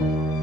了。